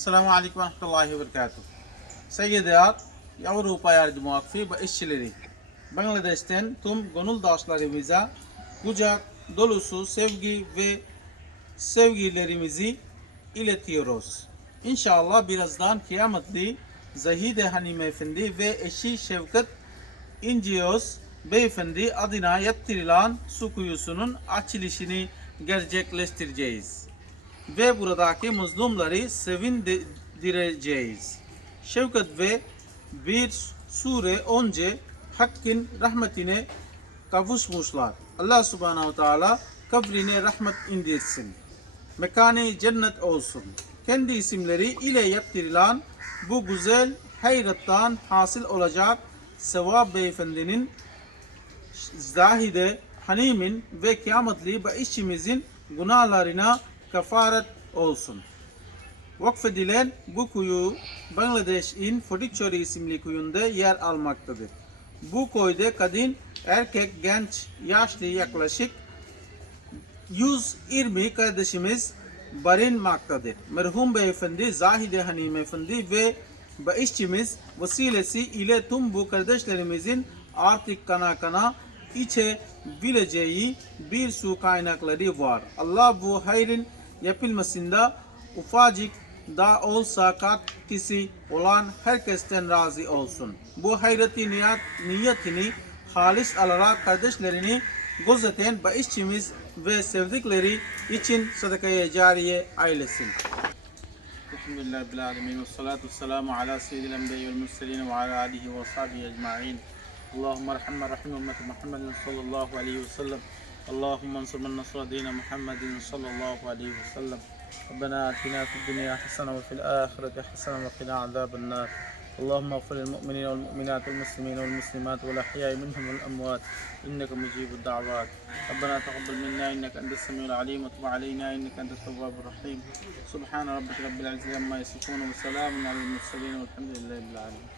Selamun Aleyküm ve Rahmetullahi ve Berekatuhu. Saygıdeğer Avrupa Yardım Vakfı ve işçileri. Bangladeş'ten tüm gönüldaşlarımıza kucak dolusu sevgi ve sevgilerimizi iletiyoruz. İnşallah birazdan kıyametli Zahide Hanım Efendi ve eşi Şevket İnciyoz Beyefendi adına yaptırılan su kuyusunun açılışını gerçekleştireceğiz. Ve buradaki mazlumları sevindireceğiz. Şevket ve bir sure önce Hakk'ın rahmetine kavuşmuşlar. Allah subhanahu teala kabrine rahmet indirsin. Mekanı cennet olsun. Kendi isimleri ile yaptırılan bu güzel hayrattan hasıl olacak Sevap Beyefendinin Zahide Hanim'in ve kıyametli ve işçimizin günahlarına kefaret olsun. Vakfedilen bu kuyu Bangladeş'in Fodikçori isimli kuyunda yer almaktadır. Bu koyda kadın, erkek, genç, yaşlı yaklaşık 120 kardeşimiz barınmaktadır. Merhum Beyefendi, Zahide Hanim Efendi ve işçimiz vesilesi ile tüm bu kardeşlerimizin artık kana kana içebileceği bir su kaynakları var. Allah bu hayrın yapılmasında ufacık da olsa katkısı olan herkesten razı olsun. Bu hayreti niyet, niyetini halis alarak kardeşlerini gözeten işçimiz ve sevdikleri için sadakaya cariye ailesin. Elhamdülillahi Rabbil Alemin ve salatu selamu ala seyyidil enbiya vel murselin ve ala alihi ve sahbihi ecma'in. Allahümme rahemme rahim ümmeti Muhammedin sallallahu aleyhi ve sellem. Allahümme ansur men nasra dine Muhammedin sallallahu aleyhi ve sellem. ربنا آتنا في الدنيا حسنة وفي الآخرة حسنة وقنا عذاب النار. اللهم اغفر للمؤمنين والمؤمنات والمسلمين والمسلمات والأحياء منهم والأموات. إنك مجيب الدعوات. ربنا تقبل منا إنك أنت السميع العليم وتب علينا إنك أنت التواب الرحيم. سبحان ربك رب العزة عما يصفون وسلام على المرسلين والحمد لله رب العالمين.